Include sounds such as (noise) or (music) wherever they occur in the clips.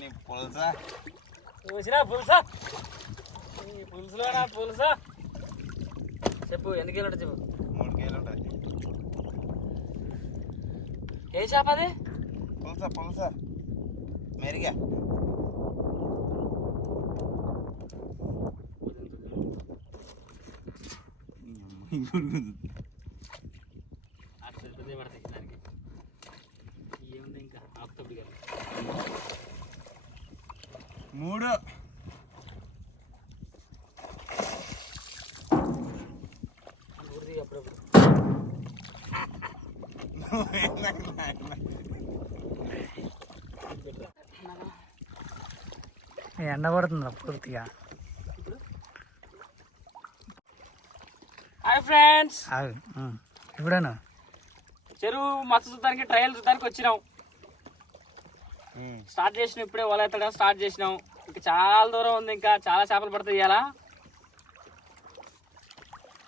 నీ పులసా? వచ్చినా పులుసా? ఈ పులుసులోనా పులుసా? చెప్పు ఎన్ని కిలో చెప్పు? మూడు కేజీలు ఉంటుంది ఏ చేప అది? పులస పులస. మెరిగా. అట్లా పెద్దది పడతాయి దానికి ఏముంది ఇంకా ఆకుతప్పుడు గారు మూడు ఊరిది అప్పుడప్పుడు ఎండ పడుతుందిరా పూర్తిగా. Hi friends. ఇప్పుడేనా? చెరువు మత్స్య చూడడానికి ట్రయల్ చూడడానికి వచ్చినాం. స్టార్ట్ చేసినాం ఇప్పుడే వల ఎత్తడం స్టార్ట్ చేసినాం. ఇంకా చాలా దూరం ఉంది ఇంకా చాలా చేపలు పడతాయి ఇవాళ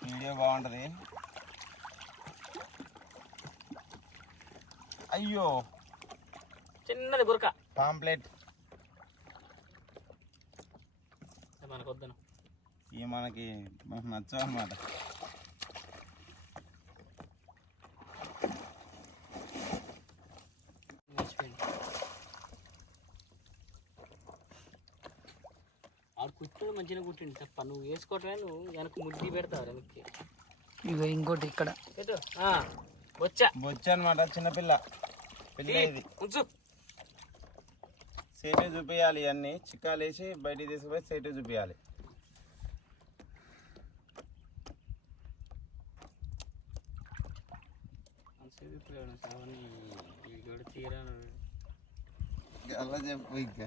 వీడియో బాగుంటది. అయ్యో. చిన్నది గురక. పాంప్లెట్. మనకు వద్దను. ఇవి మనకి మనకు నచ్చవు అనమాట మర్చిపోయింది. ఆడు కుట్టాడు మంచిగా కుట్టిండు. తప్ప నువ్వు వేసుకోవటమే నువ్వు వెనక ముద్ది పెడతావు వెనక్కి. ఇగో ఇంకోటి ఇక్కడ. వచ్చా బొచ్చు. అనమాట చిన్నపిల్ల. పిల్ల ఇది ఉంచు. సేటు చూపించాలి ఇవన్నీ చిక్కాలు వేసి బయటికి తీసుకుపోయి సేటు చూపించాలి తీరాను అలా చెప్పు ఇంకా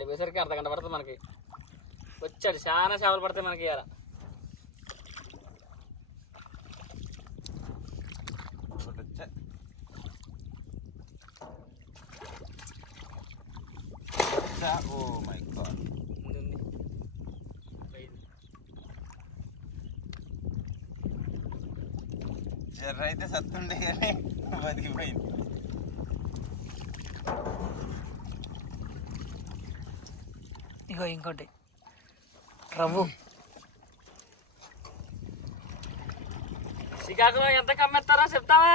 ఆడిపోయేసరికి అర్ధ గంట పడుతుంది మనకి. వచ్చాడు చాలా చేపలు పడతాయి మనకి ఇవాళ ఓ మై గాడ్. జర్ర అయితే సత్తుండే కానీ బతికిపోయింది. ఇగో ఇంకోటి. రవ్వు. శ్రీకాకుళం ఎంత కమ్మేస్తారో చెప్తావా?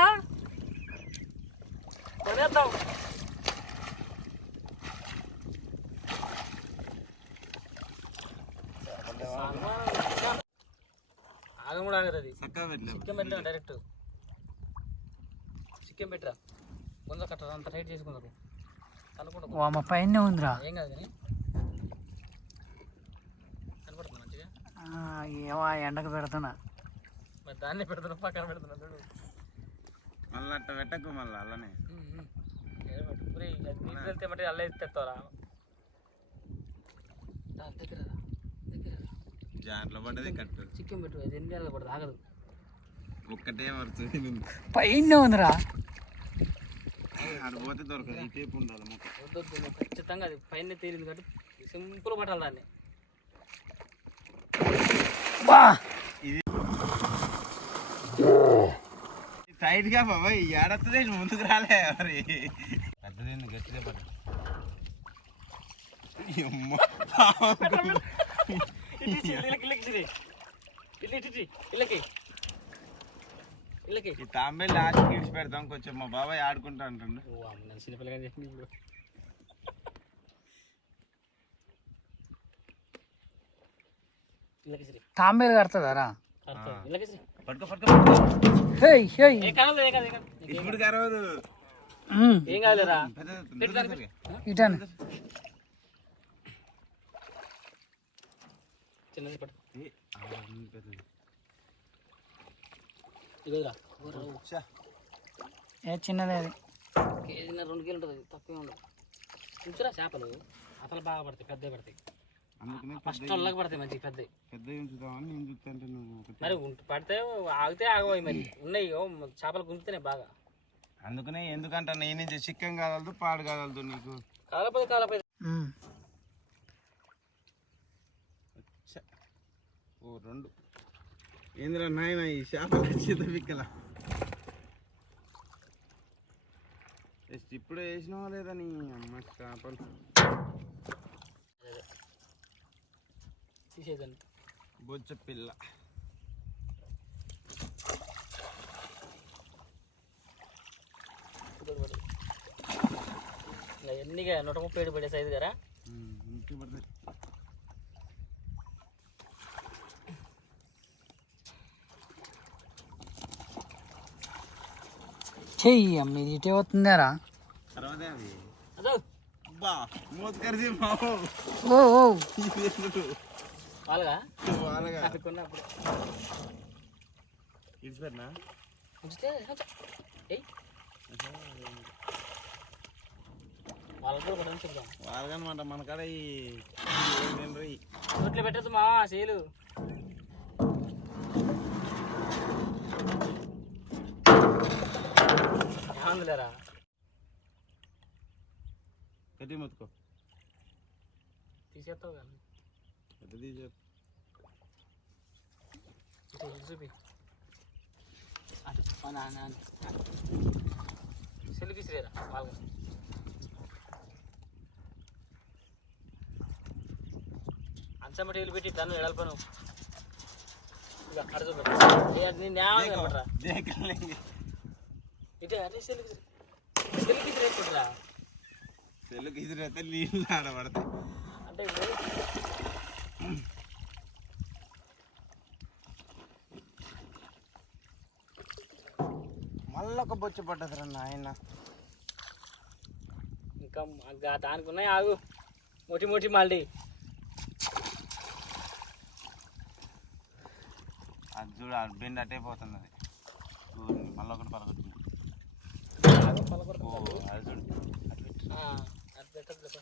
కొనేద్దాం. ఆగం కూడా ఆగదు అది. చికెన్ పెట్టా డైరెక్ట్. చికెన్ పెట్టరా? ముందు కట్టరా? అంత టైట్ చేసుకుందాం అనుకుంటా పైన ఉందిరా. ఏం కాదు కానీ కనపడుతుంది మంచిగా ఆ, ఏమో ఆ ఎండకు పెడుతున్నా. మరి దాన్ని పెడుతున్నా పక్కన పెడుతున్నా చూడు. మళ్ళీ అట్ట పెట్టకు మళ్ళీ అలానే. నీళ్ళు వెళ్తే మట్టి అల్లే తెస్తారా దగ్గర దగ్గర. జాంట్లో పడ్డది కట్టు. చికెన్ పెట్టు అది ఎన్ని నెలలు పడదు ఆగదు. ఒక్కటే వరుస పైన ఉందిరా. ఆడ పోతే దొరకదు ఈ టేపు ఉండాలి ఖచ్చితంగా అది పైన తేలింది కాబట్టి సింపుల్ పట్టాలి దాన్ని. బా. టైట్గా బాబాయ్ ఏడత్తదే ముందుకు రాలే మరి. పెద్దది గట్టిగా ఇళ్ళకి ఈ తాంబే లాస్ట్ కిడ్స్ పెడతాం కొంచెం మా బాబాయ్ ఆడుకుంటా అంటుండు. ఓ అమ్మ, నన్ను చిన్నపిల్లగా చెప్పి ఇప్పుడు ఇళ్ళకి సిరి తాంబేలు కడుతుందారా కడతావు ఇళ్ళకి పట్టుకో పట్టుకో పట్టుకో హే హే ఏ కాదు ఏ కాదు ఏ కాదు. ఇప్పుడు కరవదు ఏం కాదులేరా పెద్ద- పెట్టు దాన్ని పెద్ద- పెట్టు. ఇటాను చిన్నది పట్టు. ఏ, చిన్నదే అది. కేజీన రెండు కేజీలు ఉంటుంది తక్కువే ఉండదు. చూసారా చేపలు? అసలు బాగా పడతాయి పెద్దవి పడతాయి. అందుకనే ఫస్ట్ పడతాయి పెద్ద నేను నువ్వు మరి పడితే ఆగితే ఆగవాయి మరి. ఉన్నాయి ఓ చేపలు గుంజుతున్నాయి బాగా. అందుకనే ఎందుకంటే నీ నుంచి చిక్కం కాగలదు పాడు కాగలదు నీకు. ఓ రెండు. ఏంద్రా నాయన ఈ చేపల చేత పిక్కల జస్ట్ ఇప్పుడే వేసినావా లేదా నీ అమ్మ చేపలు? తీసేదండి బొచ్చ పిల్ల ఎన్నిగా నూట ముప్పై ఏడు పడే సైజు కదా? చెయ్యి అమ్మ ఇది ఇటే వస్తుందారా అది అదో. బా మూత కరిది మావు. ఓ ఓ. (laughs) వాళ్ళగా? వాళ్ళగా. ఉంచితే వాళ్ళకి కూడా పడని చెప్దాం వాళ్ళకనమాట మన కాడ ఈ నోట్లో పెట్టద్దు మా సేలు ఏమందిలేరా? గట్టి మొత్తుకో తీసేస్తావు కానీ ఇటు చూపి అటు మా నాన్న సెల్ఫీ శ్రీరా వాళ్ళగా అంచమటి వెళ్ళి పెట్టి ఇక న్యాయం ఇటు అరే నీళ్ళు ఆడబడతాయి అంటే ఇప్పుడు మళ్ళీ ఒక బొచ్చ పడ్డదిరా నాయన. ఇంకా ఇంకా దానికి ఉన్నాయి ఆగు. మొటి మొటి మళ్ళీ. అది చూడు అది బెండ్ అటే పోతుంది అది. మళ్ళీ ఒకటి అది చూడు. లేపా.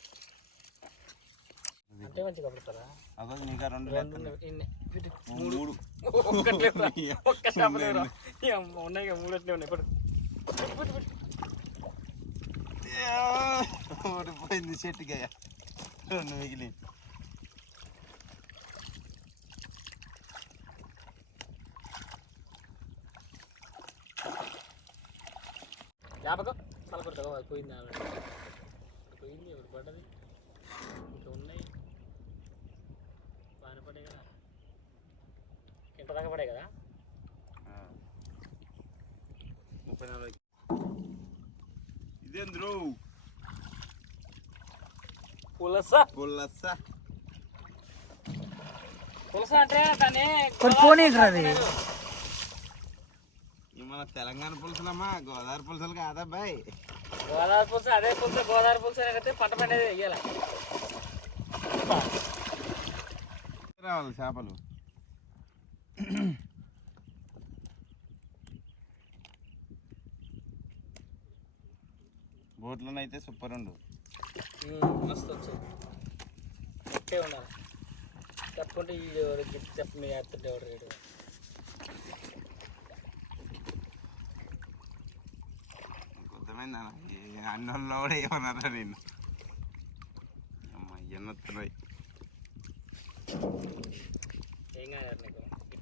అంటే మంచిగా పడతారా? నీకా రెండు. ఉన్నాయి. మూడు. (laughs) ఉన్నాయి అట్లే ఉన్నాయి. పడు. పెట్టు, పెట్టు, పెట్టు. ఓడిపోయింది చెట్టుకి రెండు మిగిలి జ్ఞాపకం పలకొడతావు అది పోయింది ఆల్రెడీ పోయింది ఒకటి పడ్డది ఇంకా ఉన్నాయి బాగానే పడే కదా ఇంత దాకా పడే కదా ఆ. ముప్పై నాలుగు పులస. పులస. అంటే కొన్ని అది ఈ మన తెలంగాణ పులుసులమ్మా గోదావరి పులుసులు కాదా బాయ్? గోదావరి పులుసు అదే పులుసు గోదావరి పులుసు అయితే పంట పండేది వెయ్యాలి. రావాలి చేపలు. బోట్లోనైతే సూపర్ ఉండు. మస్తు వచ్చాయి. ఒకే ఉండాలి. చెప్పుకుంటే ఈ చెప్పు మీ ఎత్తుంటే ఎవరు అర్థమైందా? అన్నోళ్ళు కూడా ఏమన్నారా నేను అమ్మ ఎన్నొస్తున్నాయి ఏం కాదు నీకు?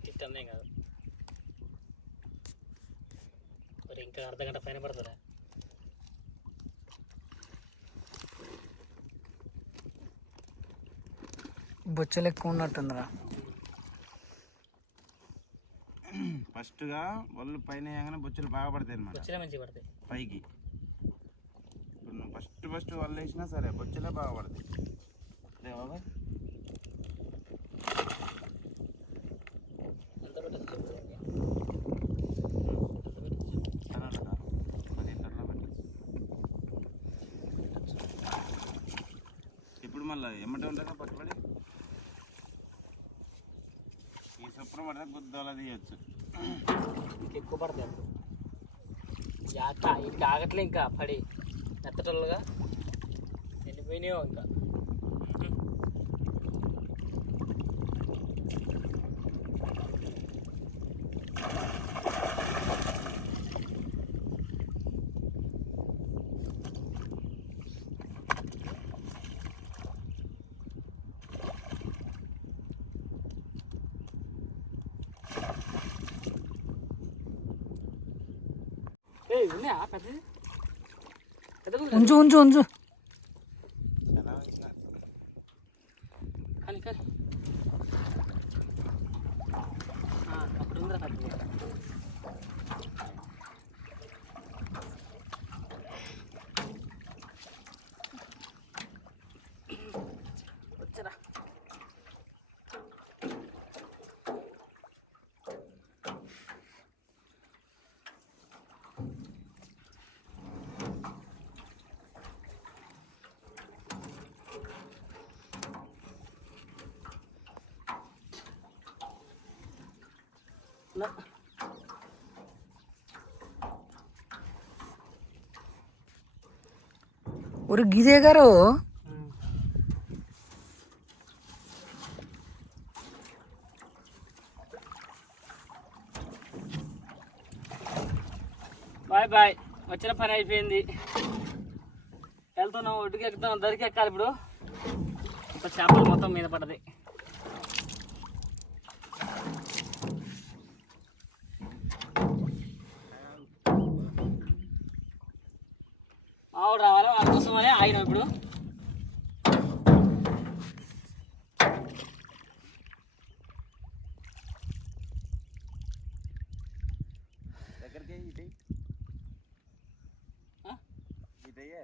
ఇట్టి అన్నేం కాదు. మరి ఇంకా అర్ధ గంట పైన పడుతుందా? బొచ్చలు ఎక్కువ ఉన్నట్టుందిరా ఫస్ట్గా వాళ్ళు పైన వేయగానే బొచ్చలు బాగా పడతాయి మంచిగా పైకి. ఇప్పుడు ఫస్ట్ ఫస్ట్ వాళ్ళు వేసినా సరే బొచ్చలే బాగా పడతాయి. అదే బాబా. ఇప్పుడు మళ్ళీ ఎమ్మటే ఉంటారా పట్టుబడి? ఈ పడితే గుద్దోలా తీయచ్చు. ఎక్కువ పడతాయి ఇంకా ఆగట్లే ఇంకా పడి. మెత్తటోళ్ళుగా. ఎండిపోయినాయో ఇంకా. ఉంచు ఉంచు ఉంచు చాలా వచ్చిన కానీ కానీ ఆ, అప్పుడు ఉందిరా పెద్దది వచ్చరా నా ఒరు గిదే గారు. Bye bye. వచ్చిన పని అయిపోయింది. వెళ్తున్నాం ఒడ్డుకి ఎక్కుతాం దరికి ఎక్కాలి ఇప్పుడు. ఇప్పుడు చేపలు మొత్తం మీద పడ్డది మావాడు రావాలి వాళ్ళ కోసమని ఆగినాం ఇప్పుడు దగ్గరికి ఇటు ఆ? ఇటయ్యే